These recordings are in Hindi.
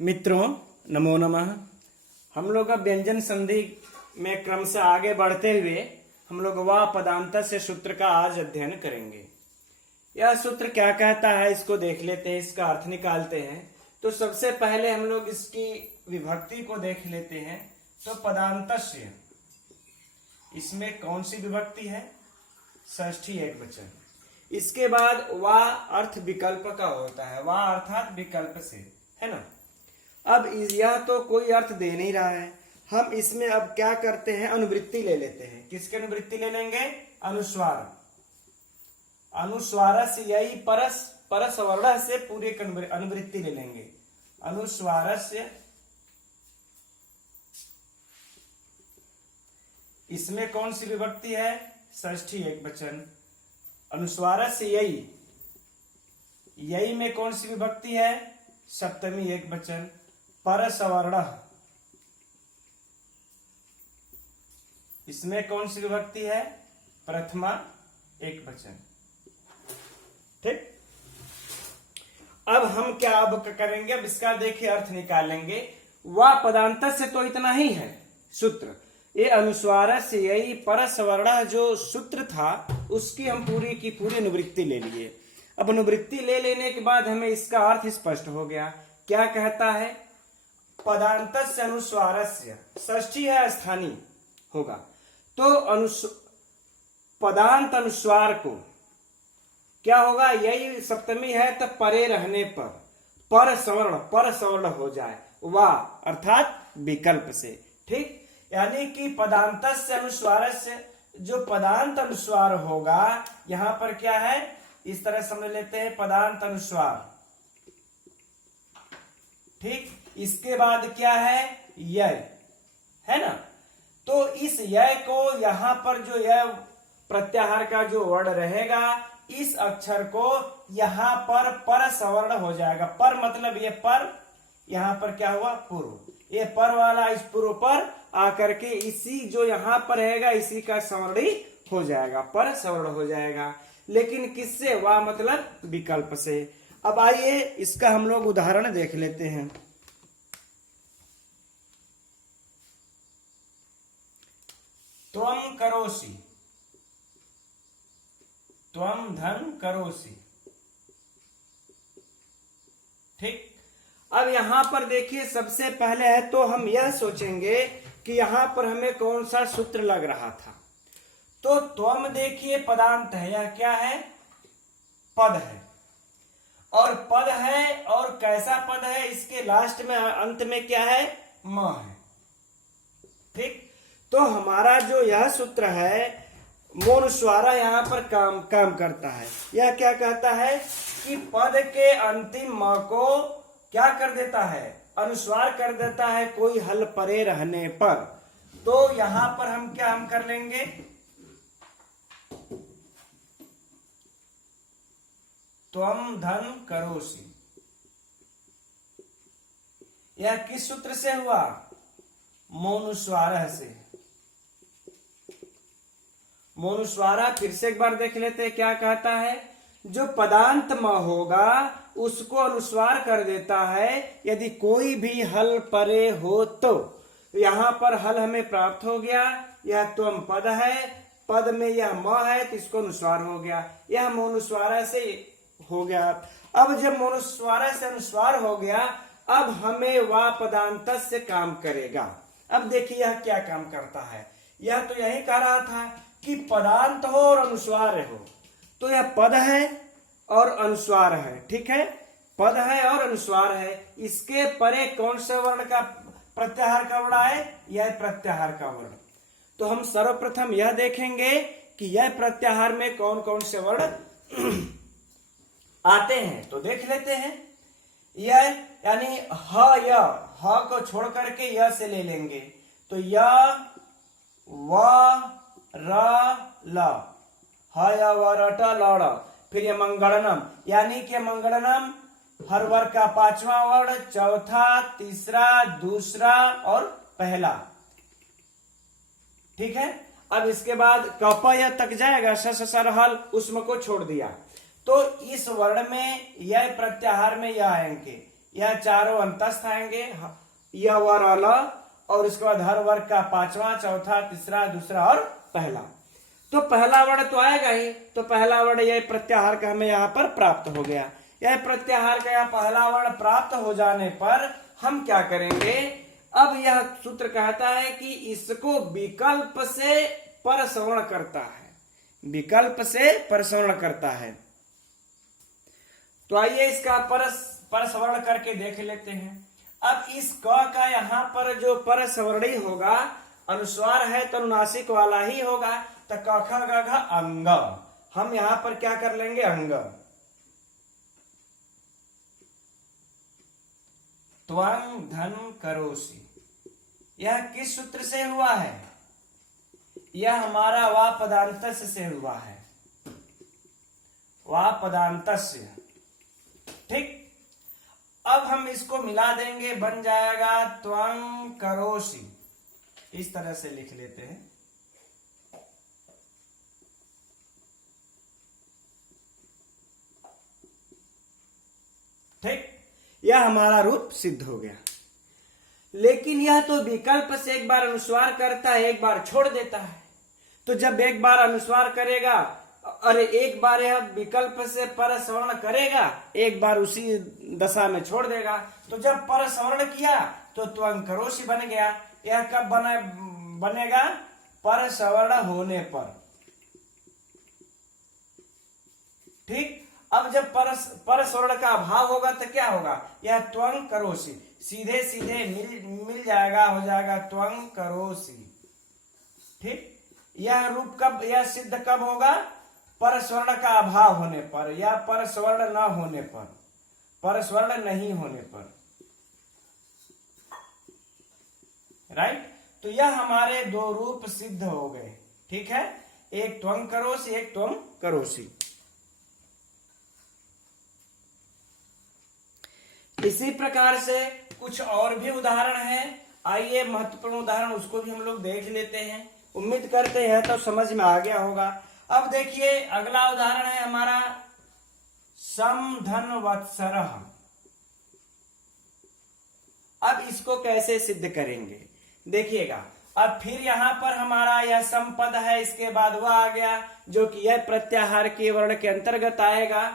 मित्रों, नमो नमः। हम लोग अब व्यंजन संधि में क्रम से आगे बढ़ते हुए हम लोग वा पदांतर से सूत्र का आज अध्ययन करेंगे। यह सूत्र क्या कहता है इसको देख लेते हैं, इसका अर्थ निकालते हैं। तो सबसे पहले हम लोग इसकी विभक्ति को देख लेते हैं। तो पदांतस्य, इसमें कौन सी विभक्ति है? षष्ठी एकवचन। इसके बाद वा अर्थ विकल्प का होता है, वा अर्थात विकल्प से, है ना। अब यह तो कोई अर्थ दे नहीं रहा है, हम इसमें अब क्या करते हैं, अनुवृत्ति ले लेते हैं। किसकी अनुवृत्ति ले लेंगे? अनुस्वार। अनुस्वार से यही परस परस वर्ण से पूरे अनुवृत्ति ले लेंगे। अनुस्वार से, इसमें कौन सी विभक्ति है? षष्ठी एकवचन। अनुस्वार से यही, यही में कौन सी विभक्ति है? सप्तमी एकवचन। परसवर्ण, इसमें कौन सी विभक्ति है? प्रथमा एकवचन। ठीक। अब हम क्या अब करेंगे? अब इसका देखिए अर्थ निकालेंगे। वा पदांतर से तो इतना ही है सूत्र। ये अनुस्वार से यही परसवर्ण जो सूत्र था उसकी हम पूरी की पूरी अनुवृत्ति ले लिए। अब अनुवृत्ति ले लेने के बाद हमें इसका अर्थ स्पष्ट हो गया। क्या कहता है? पदांतस्य अनुस्वारस्य, षष्ठी है स्थानीय होगा तो पदांत अनुस्वार को क्या होगा? यही सप्तमी है तो परे रहने पर पर सवर्ण हो जाए, वा अर्थात विकल्प से। ठीक, यानी कि पदांतस्य अनुस्वारस्य, जो पदांत अनुस्वार होगा यहां पर क्या है, इस तरह समझ लेते हैं, पदांत अनुस्वार। ठीक, इसके बाद क्या है? यय, है ना। तो इस यय को यहां पर जो यह प्रत्याहार का जो वर्ण रहेगा, इस अक्षर को यहां पर सवर्ण हो जाएगा। पर मतलब ये पर, यहां पर क्या हुआ? पूर्व। ये पर वाला इस पूर्व पर आकर के इसी जो यहां पर रहेगा इसी का सवर्ण हो जाएगा, पर सवर्ण हो जाएगा। लेकिन किससे? वा मतलब विकल्प से। अब आइए इसका हम लोग उदाहरण देख लेते हैं। त्वम करोसि, त्वम धन करोसि। ठीक, अब यहां पर देखिए सबसे पहले है तो हम यह सोचेंगे कि यहां पर हमें कौन सा सूत्र लग रहा था। तो त्वम देखिए पदांत है, यह क्या है? पद है। और पद है, और कैसा पद है? इसके लास्ट में अंत में क्या है? म है। ठीक, तो हमारा जो यह सूत्र है मोनुस्वारा यहां पर काम करता है। यह क्या कहता है कि पद के अंतिम म को क्या कर देता है? अनुस्वार कर देता है कोई हल परे रहने पर। तो यहां पर हम क्या कर लेंगे? त्वम धन करोसि। यह किस सूत्र से हुआ? मोनुस्वार से। मोनुस्वारा फिर से एक बार देख लेते हैं क्या कहता है। जो पदांत म होगा उसको अनुस्वार कर देता है यदि कोई भी हल परे हो तो। यहां पर हल हमें प्राप्त हो गया, यह त्वम पद है, पद में यह म है तो इसको अनुस्वार हो गया। यह मोनुस्वारा से हो गया। अब जब मोनुस्वारा से अनुस्वार हो गया, अब हमें वा पदांत से काम करेगा। अब देखिए यह क्या काम करता है। यह तो यही कह रहा था कि पदांत हो और अनुस्वार हो, तो यह पद है और अनुस्वार है। ठीक है, पद है और अनुस्वार है। इसके परे कौन से वर्ण का प्रत्याहार का वर्ण है? यह प्रत्याहार का वर्ण। तो हम सर्वप्रथम यह देखेंगे कि यह प्रत्याहार में कौन कौन से वर्ण आते हैं। तो देख लेते हैं। यह यानी ह को छोड़ करके य से ले लेंगे तो य व र ल, ह य व र ट ल ड़। फिर ये मंगणनम, यानी कि मंगणनम हर वर्ग का पांचवा वर्ण, चौथा, तीसरा, दूसरा और पहला। ठीक है। अब इसके बाद कपय तक जाएगा, सर हल, उसम को छोड़ दिया। तो इस वर्ण में यह प्रत्याहार में यह आएंगे, यह चारों अंतस्थ आएंगे, यह वर ल, और उसके बाद हर वर्ग का पांचवा, चौथा, तीसरा, दूसरा और पहला। तो पहला वर्ण तो आएगा ही, तो पहला वर्ण यह प्रत्याहार का हमें यहाँ पर प्राप्त हो गया। यह प्रत्याहार का यहाँ पहला वर्ण प्राप्त हो जाने पर हम क्या करेंगे, अब यह सूत्र कहता है कि इसको विकल्प से परसवर्ण करता है, विकल्प से परसवर्ण करता है। तो आइए इसका परसवर्ण करके देख लेते हैं। अब इस क का यहाँ पर जो परसवर्णी होगा, अनुस्वार है तो अनुनासिक वाला ही होगा, तो क ख ग घ अंग, हम यहाँ पर क्या कर लेंगे, अंग। त्वं धन करोसि, यह किस सूत्र से हुआ है, यह हमारा वा पदांतस्य से हुआ है, वा पदांतस्य। ठीक, अब हम इसको मिला देंगे, बन जाएगा त्वं करोसि, इस तरह से लिख लेते हैं। ठीक, यह हमारा रूप सिद्ध हो गया। लेकिन यह तो विकल्प से एक बार अनुस्वार करता है, एक बार छोड़ देता है। तो जब एक बार अनुस्वार करेगा, अरे एक बार यह विकल्प से परसवर्ण करेगा, एक बार उसी दशा में छोड़ देगा। तो जब परसवर्ण किया तो त्वं करोसि बन गया। यह कब बनेगा, परसवर्ण होने पर। ठीक, अब जब परसवर्ण का अभाव होगा तो क्या होगा, यह त्वं करोसि सीधे सीधे मिल जाएगा, हो जाएगा त्वं करोसि। ठीक, यह रूप कब, यह सिद्ध कब होगा, परस्वर्ण का अभाव होने पर या परस्वर्ण न होने पर, परस्वर्ण नहीं होने पर। राइट, तो यह हमारे दो रूप सिद्ध हो गए। ठीक है, एक त्वं करोसि, एक त्वं करोसि। इसी प्रकार से कुछ और भी उदाहरण हैं। आइए महत्वपूर्ण उदाहरण उसको भी हम लोग देख लेते हैं। उम्मीद करते हैं तो समझ में आ गया होगा। अब देखिए अगला उदाहरण है हमारा समधन वत्सरः। अब इसको कैसे सिद्ध करेंगे देखिएगा। अब फिर यहाँ पर हमारा यह समपद है, इसके बाद वह आ गया जो कि यह प्रत्याहार के वर्ण के अंतर्गत आएगा।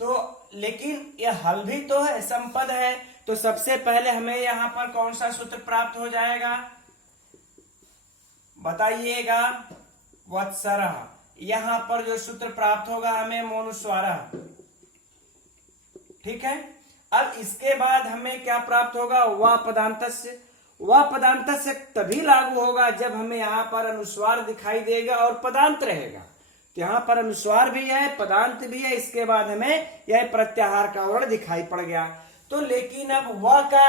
तो लेकिन यह हल भी तो है, समपद है, तो सबसे पहले हमें यहाँ पर कौन सा सूत्र प्राप्त हो जाएगा बताइएगा, वत्सरः। यहाँ पर जो सूत्र प्राप्त होगा हमें मोनुस्वारः। ठीक है, अब इसके बाद हमें क्या प्राप्त होगा, वा पदांतस्य। वह पदांतस्य तभी लागू होगा जब हमें यहाँ पर अनुस्वार दिखाई देगा और पदांत रहेगा। तो यहाँ पर अनुस्वार भी है, पदांत भी है, इसके बाद हमें यह प्रत्याहार का वर्ण दिखाई पड़ गया। तो लेकिन अब वह का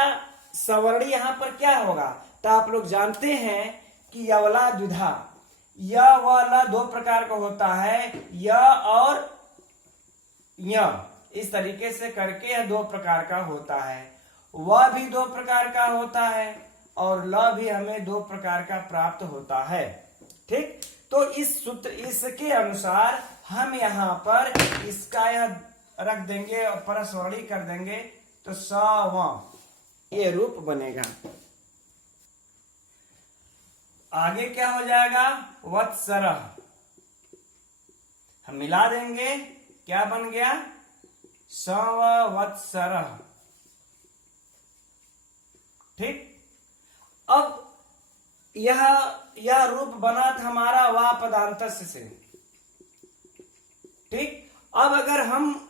सवर्णी यहाँ पर क्या होगा, तो आप लोग जानते हैं कि यवला द्विधा, य व ल दो प्रकार का होता है, य और य, इस तरीके से करके यह दो प्रकार का होता है। वह भी दो प्रकार का होता है और ल भी हमें दो प्रकार का प्राप्त होता है। ठीक, तो इस सूत्र इसके अनुसार हम यहाँ पर इसका यह रख देंगे और परस्वर्णी कर देंगे, तो स व ये रूप बनेगा। आगे क्या हो जाएगा, वत्सरः। हम मिला देंगे, क्या बन गया, संवत्सरः। ठीक, अब यह रूप बना था हमारा वा पदांतस्य से। ठीक, अब अगर हम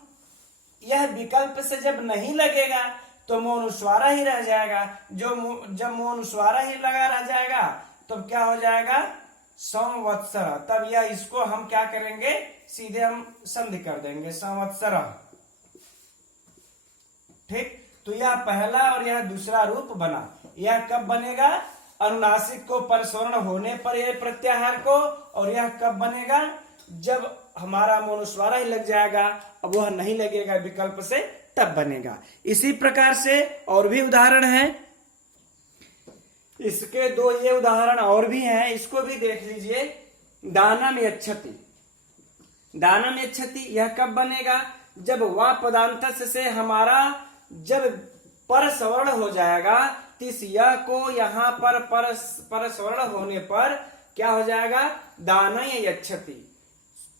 यह विकल्प से जब नहीं लगेगा तो मोनुस्वारा ही रह जाएगा। जब मोनुस्वारा ही लगा रह जाएगा तो क्या हो जाएगा, संवत्सरः। तब यह इसको हम क्या करेंगे, सीधे हम संधि कर देंगे, संवत्सरः। ठीक, तो यह पहला और यह दूसरा रूप बना। यह कब बनेगा, अनुनासिक को परस्वर्ण होने पर यह प्रत्याहार को, और यह कब बनेगा, जब हमारा मोनुस्वारा ही लग जाएगा, अब वह नहीं लगेगा विकल्प से, तब बनेगा। इसी प्रकार से और भी उदाहरण हैं, इसके दो ये उदाहरण और भी हैं, इसको भी देख लीजिए। दानम यच्छति, दानम यच्छति यह कब बनेगा, जब वा पदांतस्य से हमारा जब पर स्वर्ण हो जाएगा, तो इस य को यहाँ पर स्वर्ण होने पर क्या हो जाएगा, दानय यच्छति।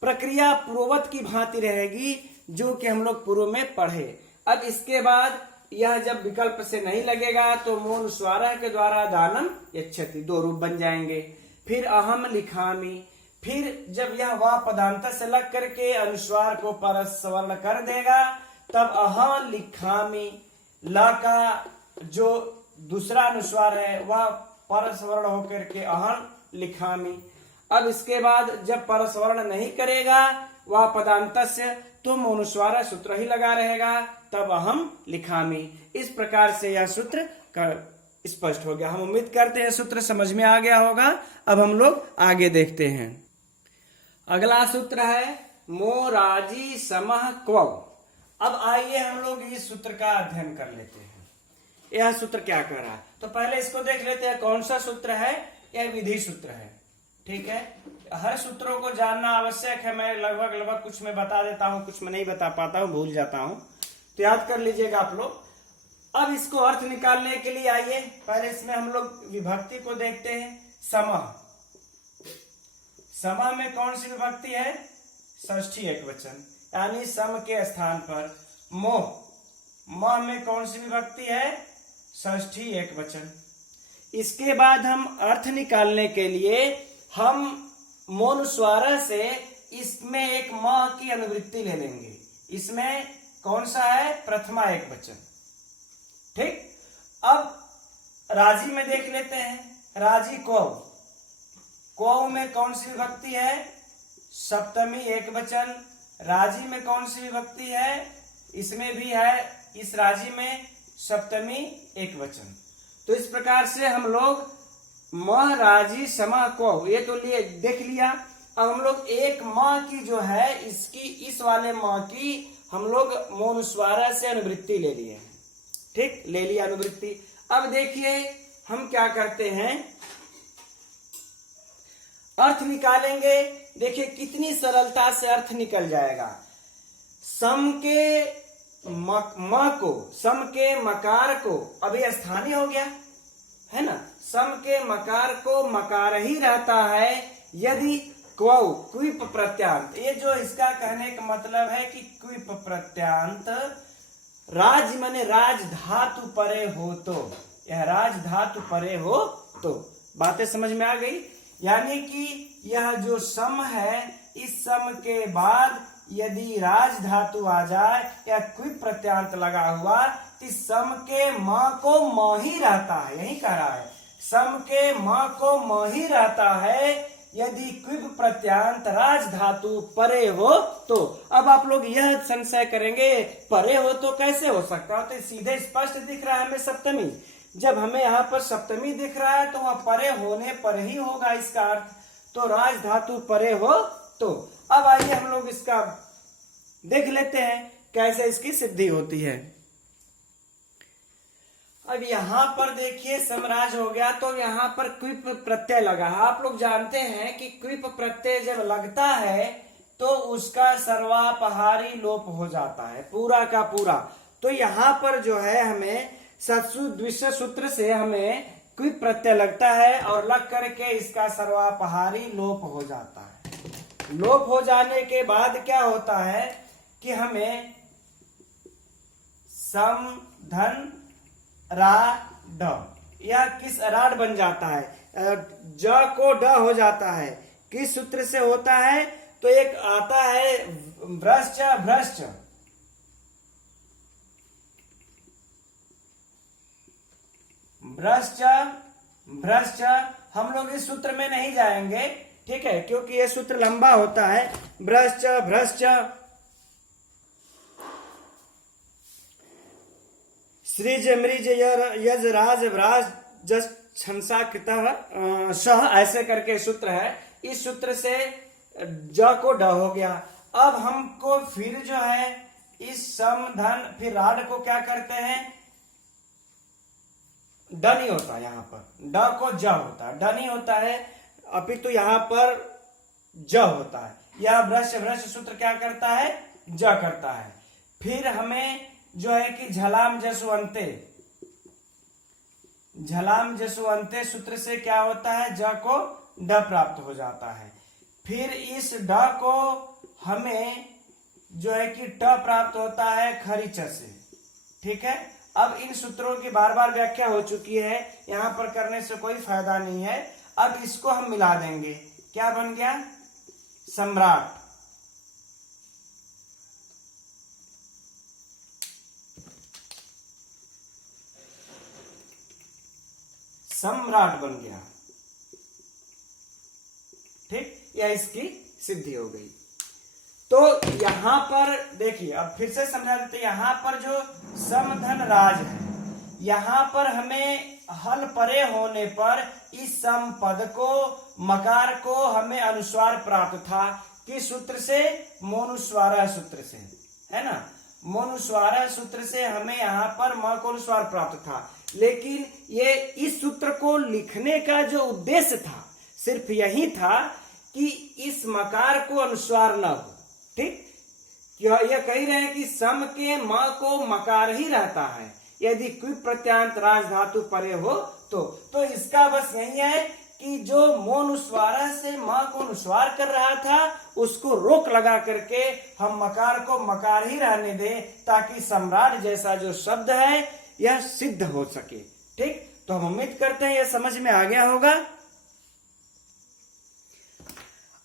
प्रक्रिया पूर्ववत की भांति रहेगी, जो कि हम लोग पूर्व में पढ़े। अब इसके बाद यह जब विकल्प से नहीं लगेगा तो मूल स्वारः के द्वारा दानम यच्छति, दो रूप बन जाएंगे। फिर अहम लिखामी, फिर जब यह वा पदांत से लग करके अनुस्वार को परस्वर्ण कर देगा, तब अहम लिखामी, ला का जो दूसरा अनुस्वार है वह परस्वर्ण होकर के अहम लिखामी। अब इसके बाद जब परस्वर्ण नहीं करेगा वह पदांतस्य, तो अनुस्वार सूत्र ही लगा रहेगा, तब अहम लिखामी। इस प्रकार से यह सूत्र स्पष्ट हो गया। हम उम्मीद करते हैं सूत्र समझ में आ गया होगा। अब हम लोग आगे देखते हैं। अगला सूत्र है मोराजी समः क्वौ। अब आइए हम लोग इस सूत्र का अध्ययन कर लेते हैं। यह सूत्र क्या कह रहा है, तो पहले इसको देख लेते हैं कौन सा सूत्र है। यह विधि सूत्र है, ठीक है। हर सूत्रों को जानना आवश्यक है। मैं लगभग कुछ में बता देता हूँ, कुछ में नहीं बता पाता हूँ, भूल जाता हूँ, तो याद कर लीजिएगा आप लोग। अब इसको अर्थ निकालने के लिए आइए पहले इसमें हम लोग विभक्ति को देखते हैं। समः, समः में कौन सी विभक्ति है, षष्ठी एकवचन, यानी सम के स्थान पर। मोह, मोह में कौन सी विभक्ति है, षष्ठी एकवचन। इसके बाद हम अर्थ निकालने के लिए हम मोनुस्वार से इसमें एक म की अनुवृत्ति ले लेंगे। इसमें कौन सा है, प्रथमा एकवचन, ठीक। अब राजी में देख लेते हैं। राजी कौ, कौ में कौन सी विभक्ति है, सप्तमी एकवचन। राजी में कौन सी विभक्ति है, इसमें भी है, इस राजी में सप्तमी एकवचन। तो इस प्रकार से हम लोग म राजी समा कौ, ये तो लिए देख लिया। अब हम लोग एक म की जो है इसकी, इस वाले म की हम लोग मोनुस्वार से अनुवृत्ति ले लिए, ठीक, ले लिया अनुवृत्ति। अब देखिए हम क्या करते हैं, अर्थ निकालेंगे। देखिए कितनी सरलता से अर्थ निकल जाएगा। सम के म को, सम के मकार को, अभी स्थानीय हो गया है ना, सम के मकार को मकार ही रहता है यदि क्वौ, क्विप प्रत्यांत। ये जो इसका कहने का मतलब है कि क्विप प्रत्यांत राज माने राज धातु परे हो तो, यह राज धातु परे हो तो। बातें समझ में आ गई। यानी कि यह जो सम है, इस सम के बाद यदि राज धातु आ जाए या क्विप प्रत्यांत लगा हुआ, इस सम के म को म ही रहता है, यही कह रहा है, सम के म को म ही रहता है यदि क्विप प्रत्यांत राज धातु परे हो तो। अब आप लोग यह संशय करेंगे परे हो तो कैसे हो सकता है, तो सीधे स्पष्ट दिख रहा है हमें सप्तमी। जब हमें यहाँ पर सप्तमी दिख रहा है तो वह परे होने पर ही होगा इसका अर्थ, तो राज धातु परे हो तो। अब आइए हम लोग इसका देख लेते हैं कैसे इसकी सिद्धि होती है। अब यहाँ पर देखिए समराज हो गया, तो यहाँ पर क्विप प्रत्यय लगा है। आप लोग जानते हैं कि क्विप प्रत्यय जब लगता है तो उसका सर्वापहारी लोप हो जाता है पूरा का पूरा। तो यहाँ पर जो है हमें सत्सु द्वितीय सूत्र से हमें क्विप प्रत्यय लगता है और लग करके इसका सर्वापहारी लोप हो जाता है। लोप हो जाने के बाद क्या होता है कि हमें सम धन रा ड, यह किस राड बन जाता है, ज को ड हो जाता है। किस सूत्र से होता है, तो एक आता है भ्रश्च, भ्रश्च, भ्रश्च, भ्रश्च। हम लोग इस सूत्र में नहीं जाएंगे, ठीक है, क्योंकि यह सूत्र लंबा होता है। भ्रश्च, भ्रश्च, सृज मृज यज राज व्राज जस छंसा कृतः सह, ऐसे करके सूत्र है। इस सूत्र से ज को ड हो गया। अब हमको फिर जो है इस सम धन फिर राड को क्या करते हैं, ड नहीं होता, यहाँ पर ड को ज होता है, ड नहीं होता है, अपितु यहाँ पर ज होता है। यह भ्रश, भ्रश सूत्र क्या करता है, ज करता है। फिर हमें जो है कि झलाम जसवंते, झलाम जसवंते सूत्र से क्या होता है, ज को ड प्राप्त हो जाता है। फिर इस ड को हमें जो है कि ट प्राप्त होता है खरीच से। ठीक है, अब इन सूत्रों की बार बार व्याख्या हो चुकी है, यहां पर करने से कोई फायदा नहीं है। अब इसको हम मिला देंगे, क्या बन गया, सम्राट। सम्राट बन गया। ठीक, यह इसकी सिद्धि हो गई। तो यहां पर देखिए, अब फिर से समझा देते, यहां पर जो समधन राज है, यहां पर हमें हल परे होने पर इस सम पद को, मकार को हमें अनुस्वार प्राप्त था। किस सूत्र से, मोनुस्वारा सूत्र से, है ना। मोनुस्वारा सूत्र से हमें यहाँ पर म को अनुस्वार प्राप्त था। लेकिन ये इस सूत्र को लिखने का जो उद्देश्य था, सिर्फ यही था कि इस मकार को अनुस्वार न हो। ठीक, यह कह रहे हैं कि सम के म को मकार ही रहता है यदि क्विप प्रत्यांत राज धातु परे हो तो इसका बस यही है कि जो मोनुस्वारा से मां को अनुस्वार कर रहा था उसको रोक लगा करके हम मकार को मकार ही रहने दें, ताकि सम्राट जैसा जो शब्द है यह सिद्ध हो सके। ठीक, तो हम उम्मीद करते हैं यह समझ में आ गया होगा।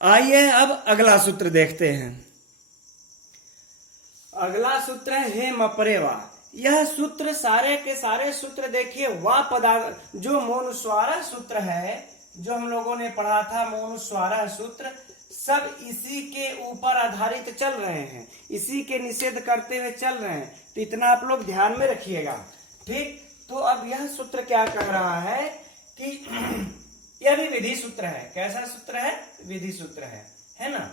आइए अब अगला सूत्र देखते हैं। अगला सूत्र है हे मपरे वा। यह सूत्र सारे के सारे सूत्र देखिए वा पदार्थ, जो मोनुस्वारा सूत्र है, जो हम लोगों ने पढ़ा था मोनुस्वारा सूत्र, सब इसी के ऊपर आधारित चल रहे हैं, इसी के निषेध करते हुए चल रहे हैं। तो इतना आप लोग ध्यान में रखिएगा। ठीक, तो अब यह सूत्र क्या कह रहा है कि यह भी विधि सूत्र है। कैसा सूत्र है, विधि सूत्र है ना।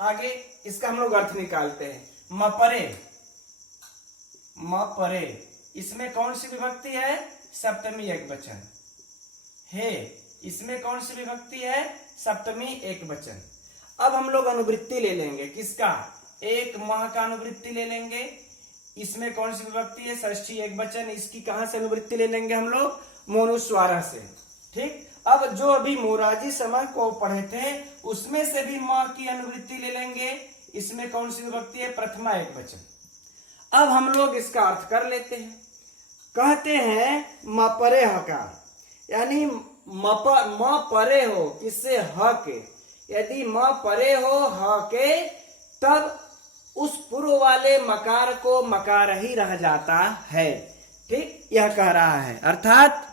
आगे इसका हम लोग अर्थ निकालते हैं। मपरे, मपरे, इसमें कौन सी विभक्ति है, सप्तमी एकवचन। हे, इसमें कौन सी विभक्ति है, सप्तमी एकवचन। अब हम लोग अनुवृत्ति ले लेंगे, किसका, एक मह का अनुवृत्ति ले लेंगे। इसमें कौन सी विभक्ति है, षष्ठी एकवचन। इसकी कहां से अनुवृत्ति ले लेंगे हम लोग, मोनुस्वारा से। ठीक, अब जो अभी मोराजी समाह को पढ़े थे उसमें से भी म की अनुवृत्ति ले लेंगे। इसमें कौन सी विभक्ति है, प्रथमा एकवचन। अब हम लोग इसका अर्थ कर लेते हैं। कहते हैं मपरे हकार, यानी म परे हो किससे, ह के। यदि म परे हो ह के, तब उस पूर्व वाले मकार को मकार ही रह जाता है। ठीक, यह कह रहा है, अर्थात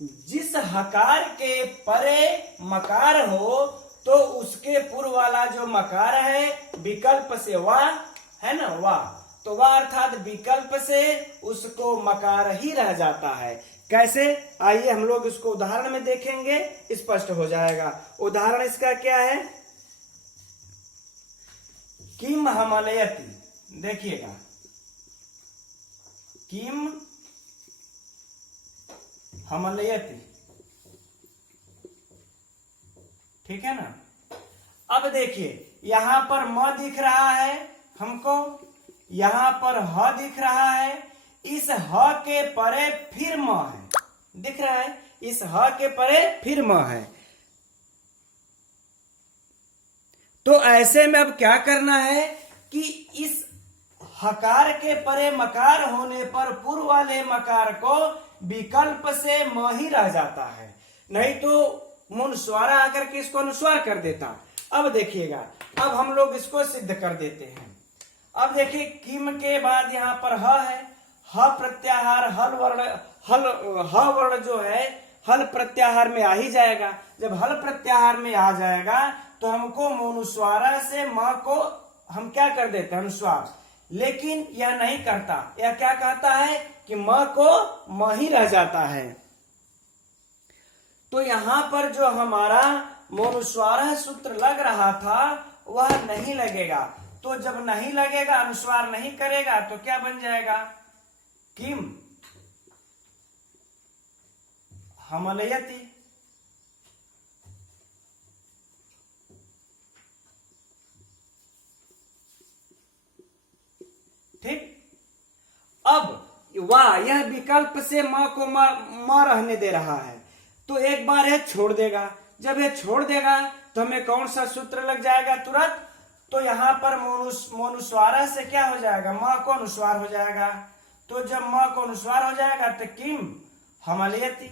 जिस हकार के परे मकार हो तो उसके पूर्व वाला जो मकार है विकल्प से वा, है ना, वा, तो वा अर्थात विकल्प से उसको मकार ही रह जाता है। कैसे, आइए हम लोग इसको उदाहरण में देखेंगे, स्पष्ट हो जाएगा। उदाहरण इसका क्या है, किम हमलयति, देखिएगा, किम हमलयति। ठीक है ना। अब देखिए यहां पर म दिख रहा है हमको, यहां पर ह दिख रहा है, इस ह के परे फिर म है, दिख रहा है, इस ह के परे फिर म है। तो ऐसे में अब क्या करना है कि इस हकार के परे मकार होने पर पूर्व वाले मकार को विकल्प से म ही रह जाता है, नहीं तो मुनुस्वारा आकर के इसको अनुस्वार कर देता। अब देखिएगा, अब हम लोग इसको सिद्ध कर देते हैं। अब देखिए किम के बाद यहाँ पर ह है, ह प्रत्याहार हल वर्ण, ह वर्ण जो है हल प्रत्याहार में आ ही जाएगा। जब हल प्रत्याहार में आ जाएगा तो हमको मोनुस्वारा से म को हम क्या कर देते हैं, अनुस्वार। लेकिन यह नहीं करता, यह क्या कहता है कि म को म ही रह जाता है। तो यहां पर जो हमारा मोनुस्वारा सूत्र लग रहा था वह नहीं लगेगा। तो जब नहीं लगेगा, अनुस्वार नहीं करेगा, तो क्या बन जाएगा, किम हमलयति। ठीक, अब वाह, यह विकल्प से म को म रहने दे रहा है, तो एक बार यह छोड़ देगा। जब यह छोड़ देगा तो हमें कौन सा सूत्र लग जाएगा तुरंत? तो यहाँ पर मोनुस्वार से क्या हो जाएगा? म को अनुस्वार हो जाएगा। तो जब म को अनुस्वार हो जाएगा तो किम हमलियति।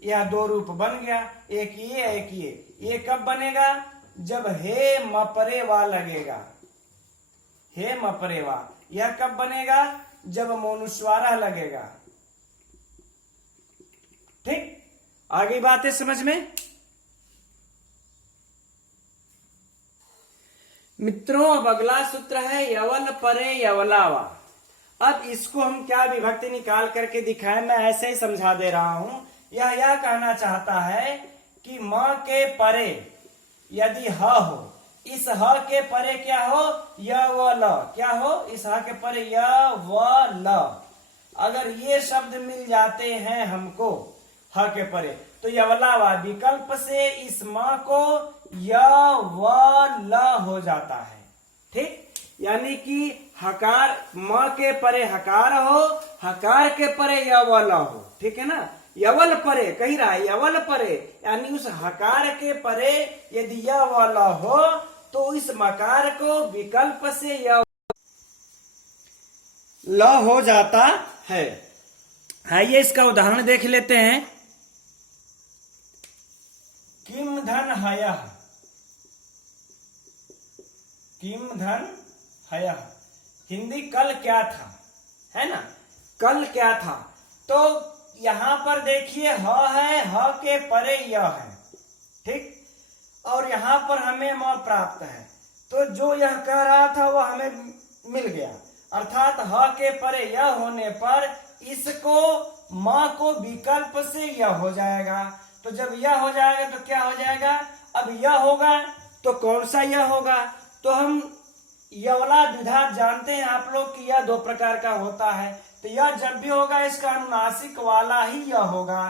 यह दो रूप बन गया, एक ये एक ये। ये कब बनेगा? जब हे मपरे वा लगेगा। हे मपरे वा यह कब बनेगा? जब मोनुस्वारा लगेगा। ठीक, आगे बात है समझ में? मित्रों अब अगला सूत्र है यवल परे यवलावा। अब इसको हम क्या विभक्ति निकाल करके दिखाएं, मैं ऐसे ही समझा दे रहा हूं। यह कहना चाहता है कि म के परे यदि ह हो, इस ह के परे क्या हो? य व ल। क्या हो? इस ह के परे य व ल। अगर ये शब्द मिल जाते हैं हमको ह के परे, तो यवलावा विकल्प से इस म को य व ल हो जाता है। ठीक, यानी कि हकार म के परे हकार हो, हकार के परे य व ल हो। ठीक है ना? यवल परे कही रहा है, यवल परे यानी उस हकार के परे यदि य व ल हो तो इस मकार को विकल्प से य ल हो जाता है। आइए इसका उदाहरण देख लेते हैं। किम धन हयः, किम धन हयः। हिंदी कल क्या था, है ना? कल क्या था? तो यहां पर देखिए ह है, ह के परे य है। ठीक, और यहां पर हमें म प्राप्त है, तो जो यह कह रहा था वह हमें मिल गया। अर्थात ह के परे य होने पर इसको म को विकल्प से य हो जाएगा। तो जब यह हो जाएगा तो क्या हो जाएगा? अब यह होगा तो कौन सा यह होगा? तो हम यवला द्विधात जानते हैं आप लोग कि यह दो प्रकार का होता है। तो यह जब भी होगा इसका अनुनासिक वाला ही यह होगा।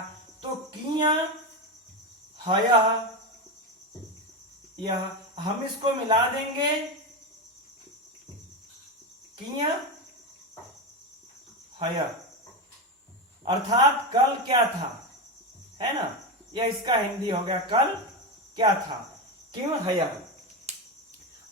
तो किया हयः, यह हम इसको मिला देंगे किया हयः। अर्थात कल क्या था, है ना? यह इसका हिंदी हो गया, कल क्या था, किम हयः।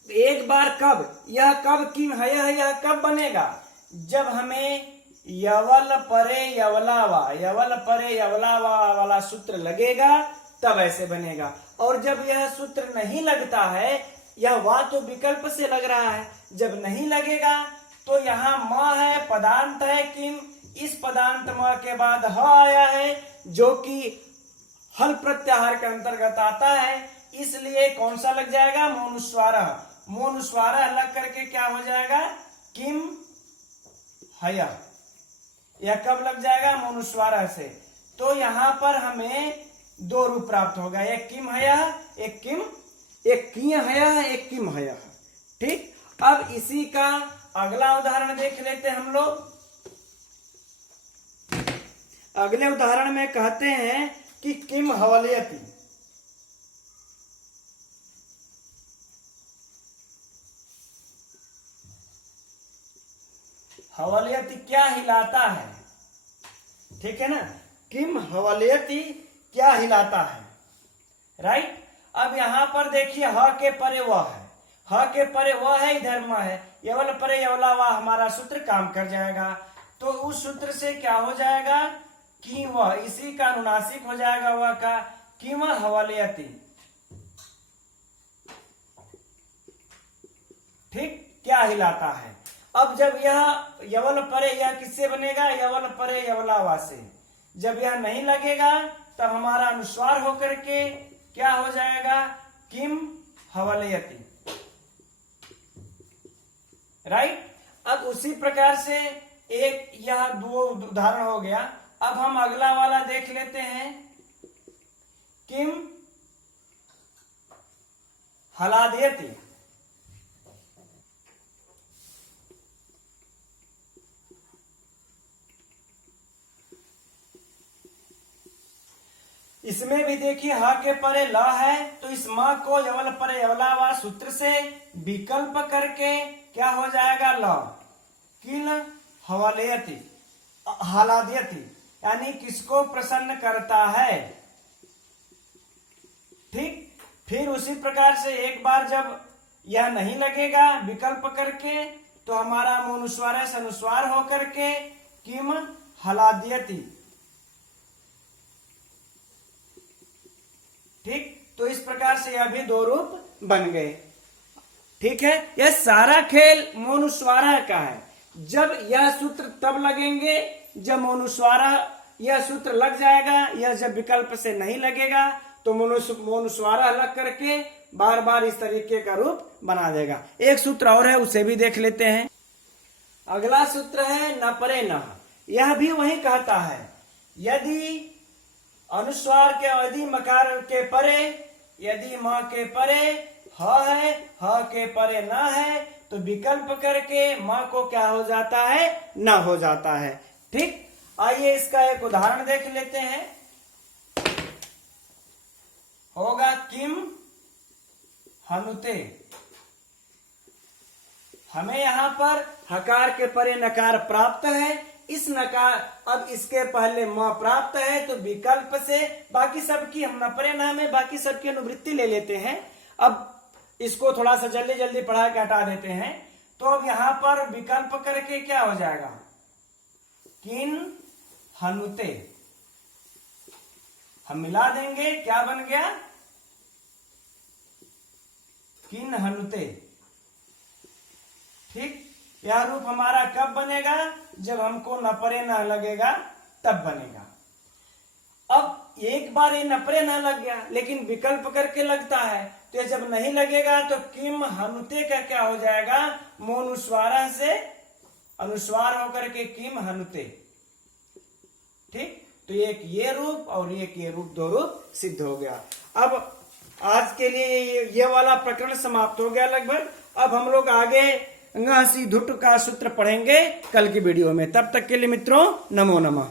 एक बार कब, यह कब किम हयः यह कब बनेगा? जब हमें यवल परे यवलावा, यवल परे यवलावा वाला सूत्र लगेगा तब ऐसे बनेगा। और जब यह सूत्र नहीं लगता है, यह वा तो विकल्प से लग रहा है, जब नहीं लगेगा तो यहाँ म है, पदांत है किम, इस पदांत म के बाद ह आया है जो कि हल प्रत्याहार के अंतर्गत आता है, इसलिए कौन सा लग जाएगा? मोनुस्वारा। मोनुस्वारा लग करके क्या हो जाएगा? किम हयः। यह कब लग जाएगा? मोनुस्वारा से। तो यहाँ पर हमें दो रूप प्राप्त होगा, एक किम हयः, एक किम, एक किय हयः, एक किम हयः। ठीक, अब इसी का अगला उदाहरण देख लेते हैं हम लोग। अगले उदाहरण में कहते हैं कि किम हवलयति। हवलयति क्या हिलाता है? ठीक है ना? किम हवलयति क्या हिलाता है, राइट? अब यहां पर देखिए ह के परे वह है, ह के परे वह है, इधर म है, यवल परे यवला वह हमारा सूत्र काम कर जाएगा। तो उस सूत्र से क्या हो जाएगा? कि वह, इसी का अनुनासिक हो जाएगा वह का, किम हवलयति। ठीक, क्या हिलाता है। अब जब यह यवल परे, यह किससे बनेगा? यवल परे यवलावा से। जब यह नहीं लगेगा तब हमारा अनुस्वार होकर के क्या हो जाएगा? किम हवलयति, राइट? अब उसी प्रकार से एक यह दो उदाहरण हो गया। अब हम अगला वाला देख लेते हैं, किम हलादयति। इसमें भी देखिए ह के परे ल है, तो इस म को यवल परे यवलावा सूत्र से विकल्प करके क्या हो जाएगा ल, किन हवालयति हलादयति, यानी किसको प्रसन्न करता है। ठीक, फिर उसी प्रकार से एक बार जब यह नहीं लगेगा विकल्प करके, तो हमारा मोनुस्वार से अनुस्वार होकर के किम हलादयति। ठीक, तो इस प्रकार से यह भी दो रूप बन गए। ठीक है, यह सारा खेल मोनुस्वारा का है। जब यह सूत्र तब लगेंगे जब मोनुस्वारा, यह सूत्र लग जाएगा, यह जब विकल्प से नहीं लगेगा तो मोनुस्वारा लग करके बार बार इस तरीके का रूप बना देगा। एक सूत्र और है, उसे भी देख लेते हैं। अगला सूत्र है न परे न। यह भी वही कहता है, यदि अनुस्वार के यदि मकार के परे, यदि म के परे ह है, ह के परे न है, तो विकल्प करके म को क्या हो जाता है, न हो जाता है। ठीक, आइए इसका एक उदाहरण देख लेते हैं। होगा किम हनुते। हमें यहां पर हकार के परे नकार प्राप्त है, इस नकार, अब इसके पहले म प्राप्त है, तो विकल्प से बाकी सबकी हम न परे न में बाकी सबकी अनुवृत्ति ले लेते हैं। अब इसको थोड़ा सा जल्दी जल्दी पढ़ा के हटा देते हैं। तो अब यहां पर विकल्प करके क्या हो जाएगा, किन हनुते। हम मिला देंगे, क्या बन गया, किन हनुते। ठीक, यह रूप हमारा कब बनेगा, जब हमको न परे न लगेगा तब बनेगा। अब एक बार ये न परे न लग गया, लेकिन विकल्प करके लगता है, तो जब नहीं लगेगा तो किम हनुते का क्या हो जाएगा, मोनुस्वारा से अनुस्वार होकर के किम हनुते। ठीक, तो एक ये रूप और एक ये रूप, दो रूप सिद्ध हो गया। अब आज के लिए ये वाला प्रकरण समाप्त हो गया लगभग। अब हम लोग आगे ङ सी धुट का सूत्र पढ़ेंगे कल की वीडियो में। तब तक के लिए मित्रों, नमो नमः।